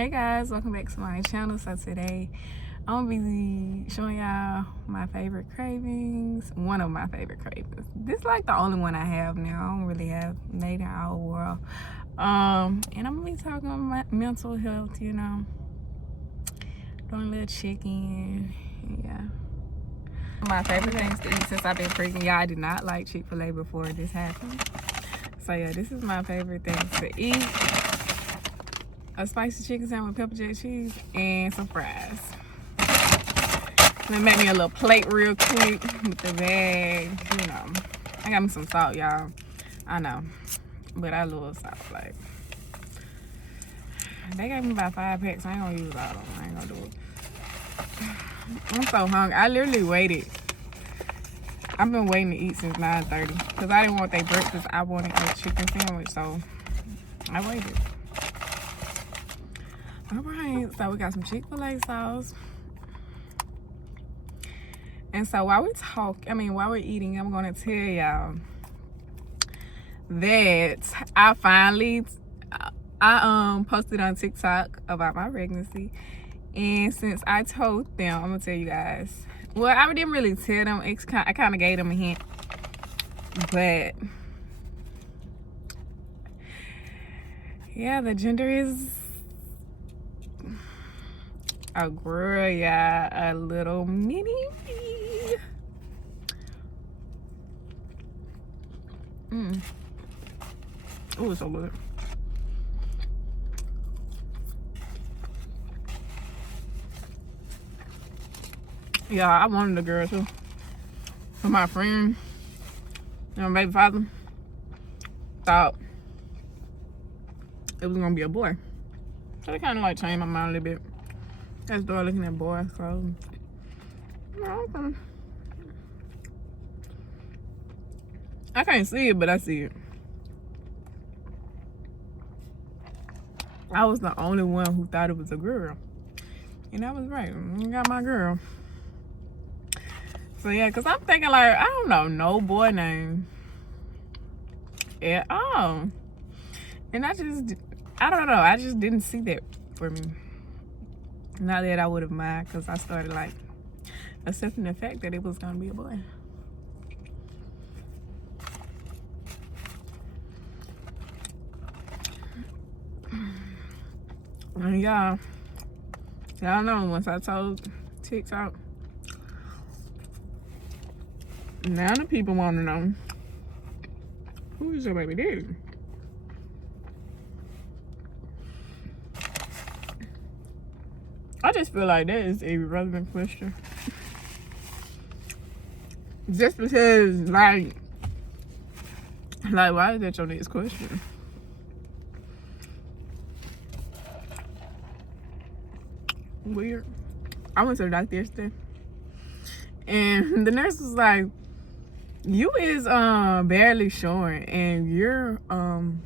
Hey guys, welcome back to my channel. So today I'm gonna be showing y'all my favorite cravings. One of my favorite cravings. This is like the only one I have now. I don't really have made in our world. And I'm gonna be talking about my mental health, you know. Doing a little check-in. Yeah. My favorite things to eat since I've been pregnant. Y'all, I did not like Chick-fil-A before this happened. So yeah, this is my favorite things to eat. A spicy chicken sandwich with pepper jack cheese and some fries. Then make me a little plate real quick with the bag. You know, I got me some salt, y'all. I know, but I love salt. Like, they gave me about 5 packs. I ain't gonna use all of them. I ain't gonna do it. I'm so hungry. I literally waited. I've been waiting to eat since 9:30 because I didn't want their breakfast. I wanted a chicken sandwich, so I waited. All right, so we got some Chick-fil-A sauce. And so while we're eating, I'm gonna tell y'all that I finally, posted on TikTok about my pregnancy. And since I told them, I'm gonna tell you guys. Well, I didn't really tell them. I kind of gave them a hint, but yeah, the gender is a girl, yeah, a little mini me. Oh, it's so good. Yeah, I wanted a girl too. For my friend and my baby father thought it was gonna be a boy. So they kind of like changed my mind a little bit. I started looking at boys' clothes. I can't see it, but I see it. I was the only one who thought it was a girl. And I was right. I got my girl. So yeah, because I'm thinking like, I don't know no boy name at all. And I don't know. I just didn't see that for me. Not that I would have mind, because I started like accepting the fact that it was gonna be a boy. And y'all know, once I told TikTok, now the people want to know, who is your baby daddy? I just feel like that is a irrelevant question. Just because, like, why is that your next question? Weird. I went to the doctor yesterday, and the nurse was like, "You is barely showing, and you're 1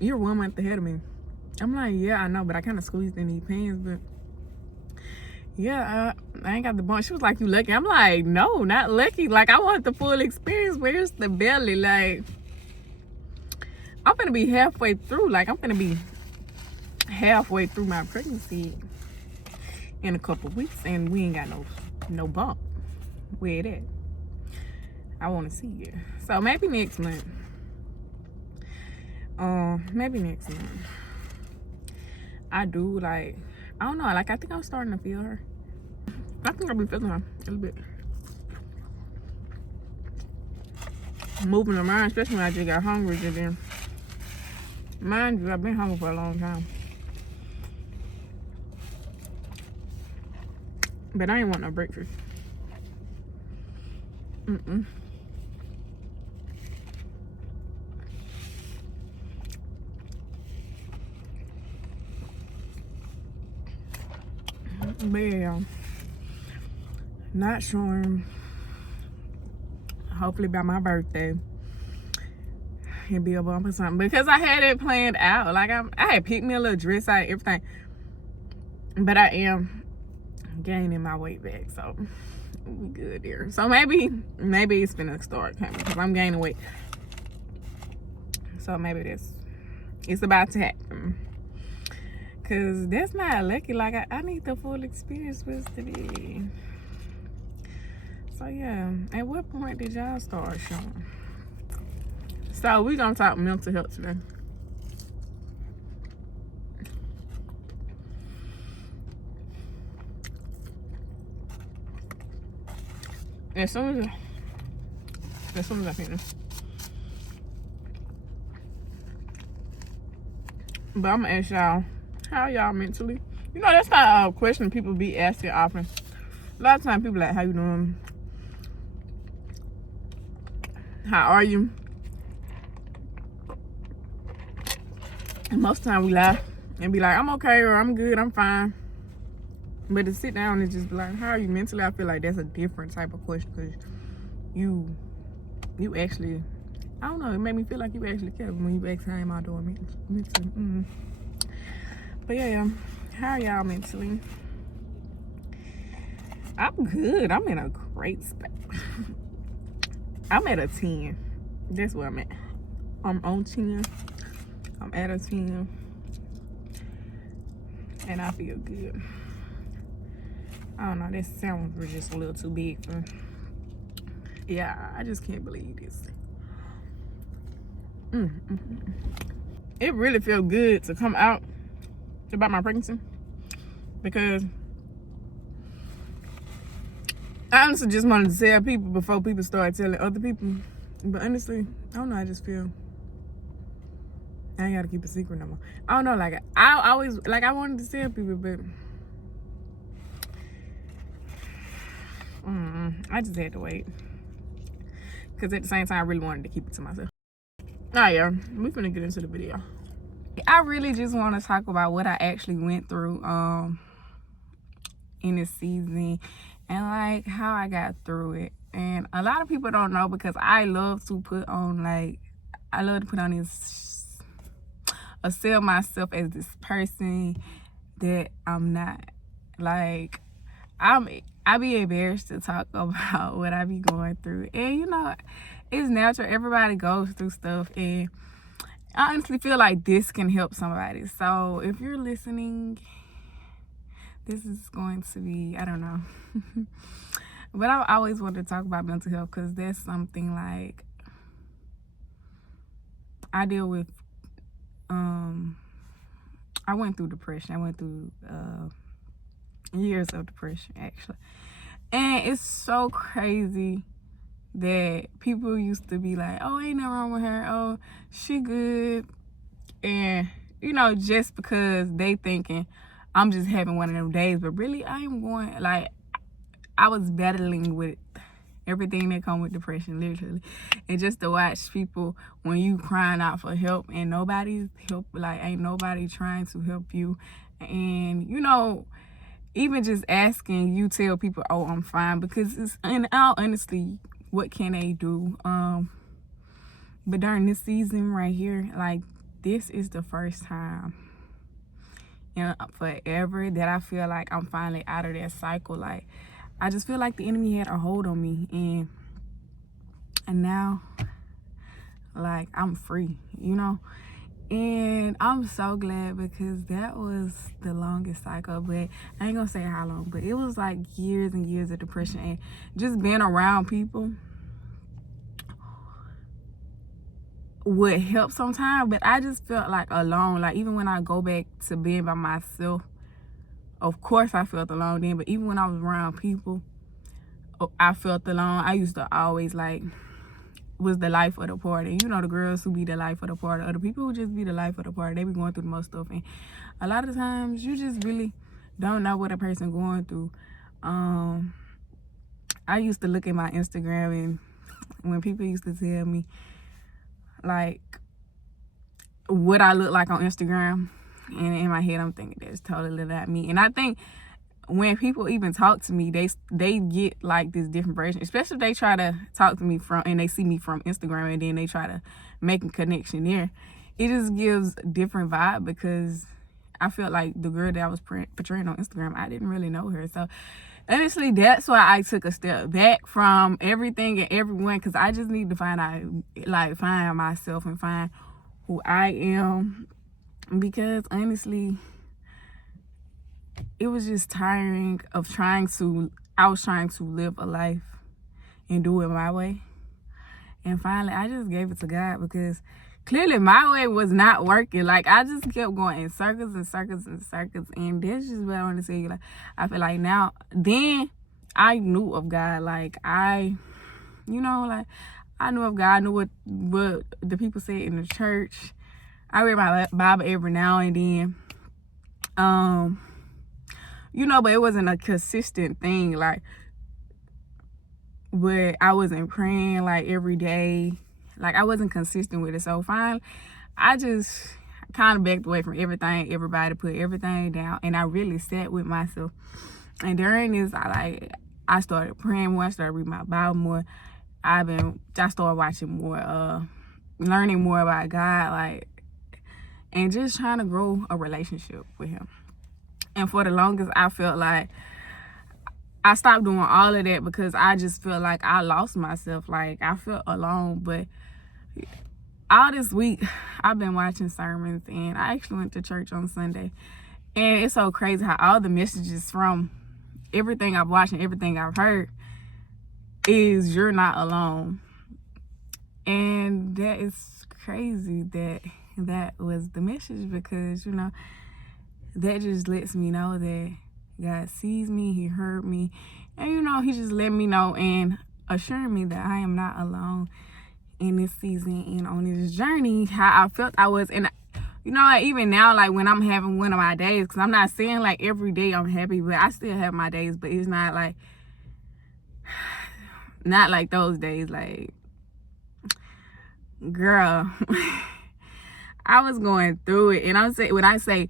month ahead of me." I'm like, "Yeah, I know, but I kind of squeezed in these pants, but." Yeah, I ain't got the bump. She was like, "You lucky." I'm like, "No, not lucky. Like, I want the full experience. Where's the belly? Like, I'm gonna be halfway through. Like, I'm gonna be halfway through my pregnancy in a couple weeks, and we ain't got no bump. Where it at? I want to see it. So maybe next month. Maybe next month. I do like." I don't know, like, I think I'm starting to feel her. I think I'll be feeling her a little bit. Moving around, especially when I just got hungry today. Mind you, I've been hungry for a long time. But I ain't want no breakfast. But yeah, not sure. Hopefully by my birthday it'll be a bump or something, because I had it planned out. Like, I had picked me a little dress out, everything, but I am gaining my weight back, so we good there. So maybe it's gonna start coming because I'm gaining weight. So maybe it's about to happen. Cause that's not lucky. Like I need the full experience with to be. So yeah, at what point did y'all start showing? So we gonna talk mental health today. As soon as I finish. But I'm gonna ask y'all, how y'all mentally? You know, that's not a question people be asking often. A lot of times people like, how you doing? How are you? And most of the time we lie and be like, I'm okay, or I'm good, I'm fine. But to sit down and just be like, how are you mentally? I feel like that's a different type of question, because you actually, I don't know, it made me feel like you actually care when you ask how am I doing mentally. But yeah, how are y'all mentally? I'm good. I'm in a great spot. I'm at a 10. That's where I'm at. I'm on 10. I'm at a 10. And I feel good. I don't know, that sound was just a little too big for. Yeah, I just can't believe this. It really feels good to come out about my pregnancy, because I honestly just wanted to tell people before people start telling other people. But honestly, I don't know, I just feel I ain't gotta keep a secret no more. I don't know, like I always, like I wanted to tell people, but I just had to wait. Because at the same time, I really wanted to keep it to myself. Oh yeah, we finna get into the video. I really just want to talk about what I actually went through in this season, and like how I got through it. And a lot of people don't know, because I love to put on this, sell myself as this person that I'm not. Like I be embarrassed to talk about what I be going through. And you know, it's natural. Everybody goes through stuff, and I honestly feel like this can help somebody. So if you're listening, this is going to be, I don't know. But I always wanted to talk about mental health, because that's something like I deal with. I went through depression. I went through years of depression, actually. And it's so crazy that people used to be like, oh, ain't nothing wrong with her. Oh, she good. And, you know, just because they thinking I'm just having one of them days. But really, I am going, like, I was battling with everything that come with depression, literally. And just to watch people, when you crying out for help and nobody's help, like, ain't nobody trying to help you. And, you know, even just asking, you tell people, oh, I'm fine, because it's, in all honesty, what can they do? But during this season right here, like, this is the first time in forever that I feel like I'm finally out of that cycle. Like, I just feel like the enemy had a hold on me, and now, like, I'm free, you know. And I'm so glad, because that was the longest cycle. But I ain't gonna say how long, but it was like years and years of depression. And just being around people would help sometimes, but I just felt like alone. Like, even when I go back to being by myself, of course I felt alone then, but even when I was around people, I felt alone. I used to always, like, was the life of the party. You know, the girls who be the life of the party, or the people who just be the life of the party, they be going through the most stuff. And a lot of times you just really don't know what a person going through. I used to look at my Instagram, and when people used to tell me, like, what I look like on Instagram, and in my head I'm thinking that's totally not me. And I think when people even talk to me, they get like this different version, especially if they try to talk to me from, and they see me from Instagram, and then they try to make a connection there. It just gives a different vibe, because I felt like the girl that I was portraying on Instagram, I didn't really know her. So honestly, that's why I took a step back from everything and everyone, because I just need to find myself and find who I am. Because honestly, it was just tiring of I was trying to live a life and do it my way. And finally, I just gave it to God because clearly my way was not working. Like, I just kept going in circles and circles and circles. And that's just what I want to say. Like, I feel like now, then I knew of God. Like, I knew of God. I knew what the people said in the church. I read my Bible every now and then. But it wasn't a consistent thing. Like, but I wasn't praying like every day. Like, I wasn't consistent with it. So finally, I just kind of backed away from everything. Everybody put everything down, and I really sat with myself. And during this, I started praying more. I started reading my Bible more. I started watching more, learning more about God, like, and just trying to grow a relationship with Him. And for the longest, I felt like I stopped doing all of that because I just felt like I lost myself. Like, I felt alone. But all this week, I've been watching sermons, and I actually went to church on Sunday. And it's so crazy how all the messages from everything I've watched and everything I've heard is you're not alone. And that is crazy that was the message, because, that just lets me know that God sees me, He heard me, and, He just let me know and assuring me that I am not alone in this season and on this journey, how I felt I was. And, even now, like, when I'm having one of my days, because I'm not saying, like, every day I'm happy, but I still have my days, but it's not like those days. Like, girl, I was going through it. And when I say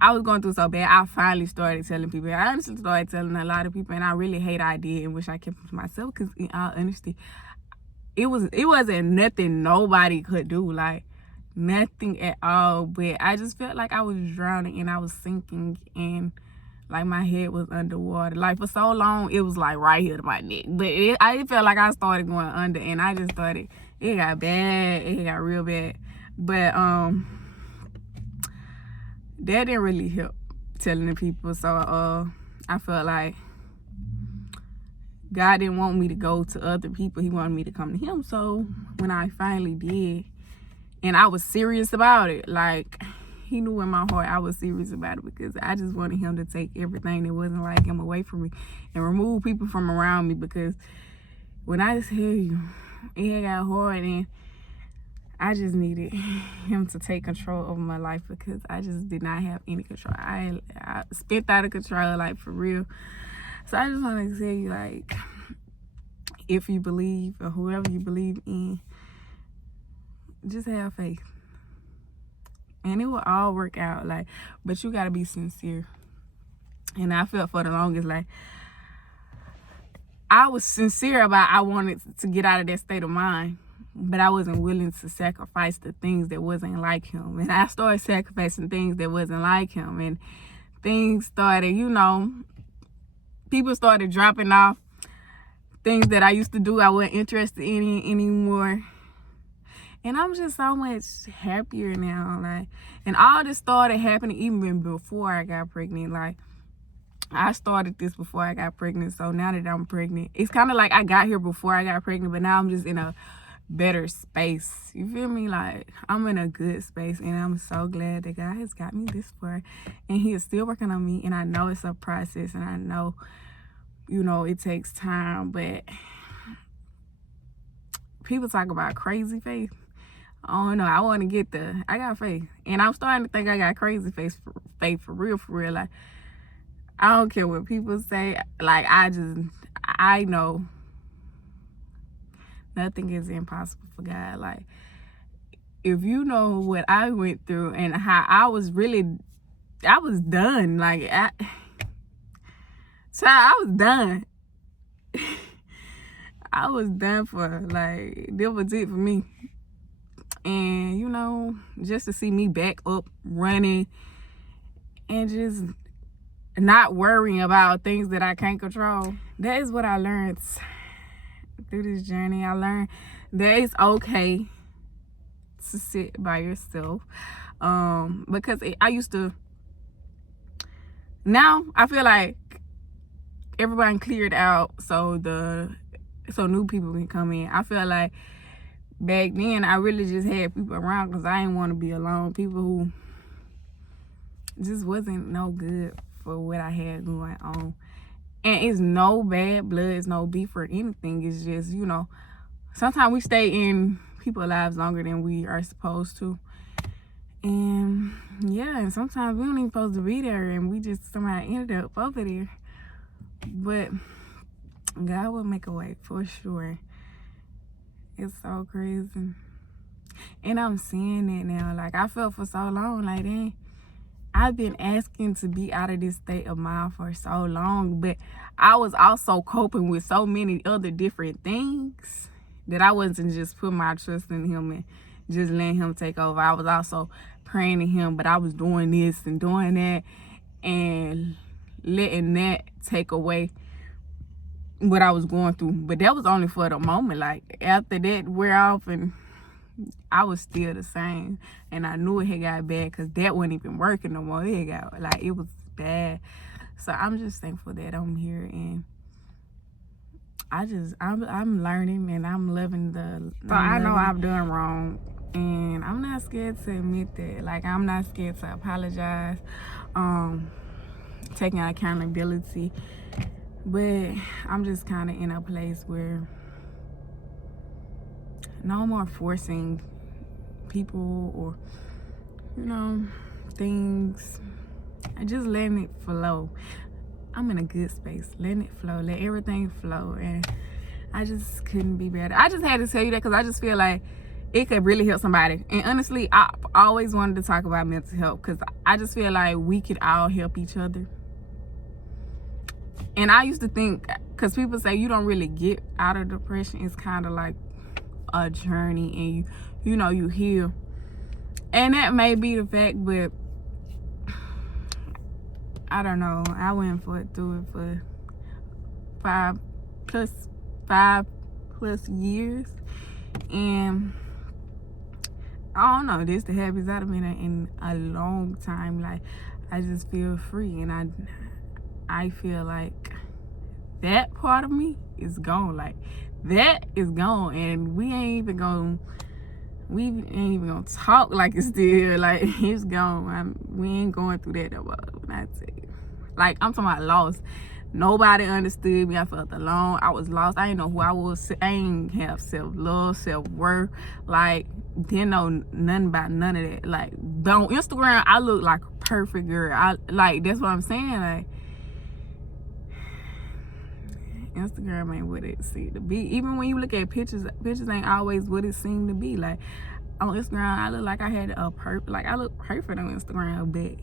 I was going through so bad, I finally started telling people. I honestly started telling a lot of people, and I really hate I did and wish I kept it to myself, because in all honesty, it wasn't nothing nobody could do, like nothing at all. But I just felt like I was drowning and I was sinking, and like my head was underwater. Like, for so long, it was like right here to my neck. But I felt like I started going under, and I just started. It got bad. It got real bad. But that didn't really help telling the people. So I felt like God didn't want me to go to other people. He wanted me to come to Him. So when I finally did, and I was serious about it, like, He knew in my heart I was serious about it, because I just wanted Him to take everything that wasn't like Him away from me and remove people from around me. Because when I tell you, it got hard, and I just needed Him to take control over my life, because I just did not have any control. I spent out of control, like, for real. So I just want to tell you, like, if you believe, or whoever you believe in, just have faith. And it will all work out, like, but you got to be sincere. And I felt for the longest, like, I was sincere about I wanted to get out of that state of mind, but I wasn't willing to sacrifice the things that wasn't like Him. And I started sacrificing things that wasn't like Him, and things started, people started dropping off. Things that I used to do, I wasn't interested in anymore. And I'm just so much happier now. Like, and all this started happening even before I got pregnant. Like, I started this before I got pregnant. So now that I'm pregnant, it's kind of like I got here before I got pregnant, but now I'm just in a better space. You feel me? Like, I'm in a good space, and I'm so glad that God has got me this far, and He is still working on me. And I know it's a process, and I know, it takes time. But people talk about crazy faith. I don't know. I got faith, and I'm starting to think I got crazy faith for real. Like, I don't care what people say. Like, I know nothing is impossible for God. Like, if you know what I went through and how I was done. Like, I was done. I was done for, like, that was it for me. And, just to see me back up running and just not worrying about things that I can't control. That is what I learned through this journey. I learned that it's okay to sit by yourself. Because I used to now I feel like everybody cleared out so new people can come in. I feel like back then I really just had people around because I didn't want to be alone. People who just wasn't no good for what I had going on. And it's no bad blood, it's no beef or anything. It's just, you know, sometimes we stay in people's lives longer than we are supposed to. And yeah, and sometimes we don't even supposed to be there and we just somehow ended up over there. But God will make a way for sure. It's so crazy. And I'm seeing it now. Like, I felt for so long, like, dang, I've been asking to be out of this state of mind for so long, but I was also coping with so many other different things that I wasn't just putting my trust in him and just letting him take over. I was also praying to him, but I was doing this and doing that and letting that take away what I was going through. But that was only for the moment. Like, after that wear off, and I was still the same, and I knew it had got bad because that wasn't even working no more. It got, like, it was bad. So I'm just thankful that I'm here, and I'm learning and I'm loving so I know I've done wrong, and I'm not scared to admit that. Like, I'm not scared to apologize, taking accountability. But I'm just kind of in a place where no more forcing people or, you know, things. I just letting it flow. I'm in a good space, letting it flow, let everything flow. And I just couldn't be better. I just had to tell you that because I just feel like it could really help somebody. And honestly, I always wanted to talk about mental health because I just feel like we could all help each other. And I used to think, because people say you don't really get out of depression, it's kind of like a journey, and you know, you heal. And that may be the fact, but I don't know. I went through it for 5+ years, and I don't know, this the happiest I've been in a long time. Like, I just feel free, and I feel like that part of me is gone. Like, that is gone, and we ain't even gonna talk like it's still, like, it's gone. We ain't going through that no more. Like, I'm talking about lost. Nobody understood me. I felt alone. I was lost. I didn't know who I was. I ain't have self-love, self-worth. Like, didn't know nothing about none of that. Like, on Instagram, I look like a perfect girl. Like, that's what I'm saying. Like, Instagram ain't what it seemed to be. Even when you look at pictures ain't always what it seemed to be. Like, on Instagram, I look like I had I look perfect on Instagram, but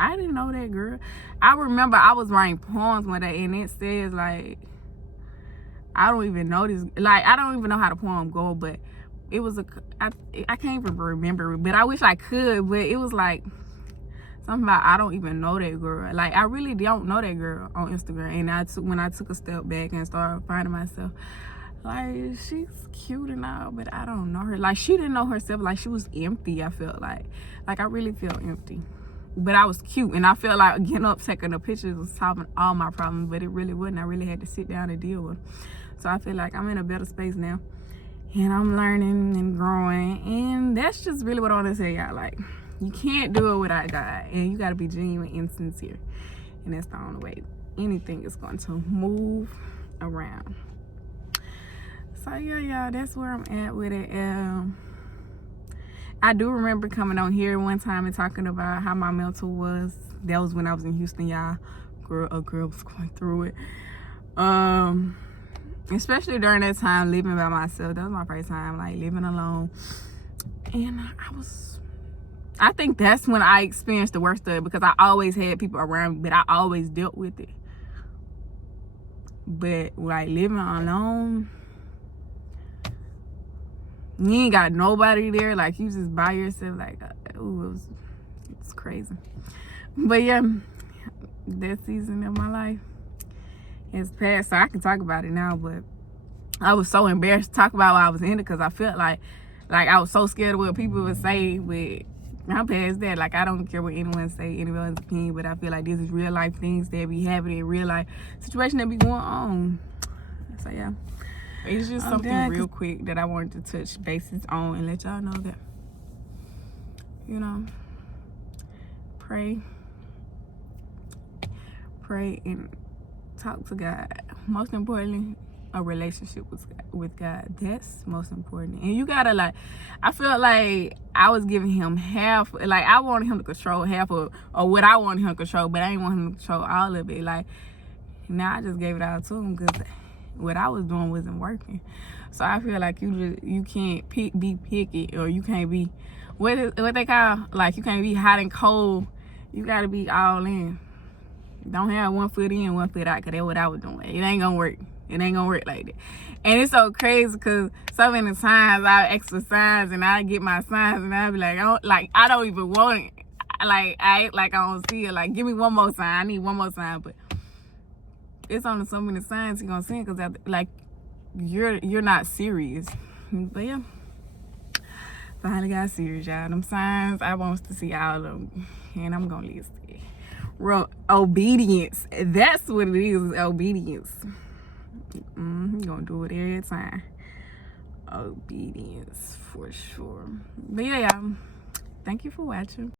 I didn't know that girl. I remember I was writing poems one day, and it says, like, I don't even know this. Like, I don't even know how the poem go, but it was I can't even remember it, but I wish I could. But it was like something about, I don't even know that girl. Like, I really don't know that girl on Instagram. And when I took a step back and started finding myself, like, she's cute and all, but I don't know her. Like, she didn't know herself. Like, she was empty. I felt like I really feel empty. But I was cute, and I felt like getting up, taking the pictures was solving all my problems, but it really wasn't. I really had to sit down and deal with them. So I feel like I'm in a better space now, and I'm learning and growing, and that's just really what I want to say, y'all. Like, you can't do it without God, and you got to be genuine and sincere, and that's the only way anything is going to move around. So yeah, y'all, that's where I'm at with it. I do remember coming on here one time and talking about how my mental was. That was when I was in Houston, y'all. A girl was going through it. Especially during that time, living by myself. That was my first time, like, living alone. And I think that's when I experienced the worst of it, because I always had people around me, but I always dealt with it. But, like, living alone, you ain't got nobody there. Like, you just by yourself. Like, ooh, it's crazy. But yeah, that season of my life is past, so I can talk about it now. But I was so embarrassed to talk about why I was in it, because I felt like I was so scared of what people would say with I'm past that. Like, I don't care what anyone say, anyone's opinion, but I feel like this is real life things that be happening in real life situation that be going on. So yeah, it's just something real quick that I wanted to touch bases on and let y'all know that, you know, pray and talk to God. Most importantly, a relationship with God. That's most important. And you gotta, like, I felt like I was giving him half, like I wanted him to control half of or what I wanted him to control, but I didn't want him to control all of it. Like, now I just gave it all to him because what I was doing wasn't working. So I feel like you can't be picky, or you can't be what they call, like, you can't be hot and cold. You gotta be all in. Don't have one foot in, one foot out, because that's what I was doing. It ain't gonna work. It ain't gonna work like that. And it's so crazy because so many times I ask for signs and I get my signs and I be like, I don't even want it. Like, I act like I don't see it. Like, give me one more sign. I need one more sign. But it's only so many signs you're gonna send because, like, you're not serious. But yeah, finally got serious, y'all. Them signs, I want to see all of them. And I'm gonna list it. Obedience. That's what it is, obedience. Gonna do it every time. Obedience for sure. But yeah, y'all, thank you for watching.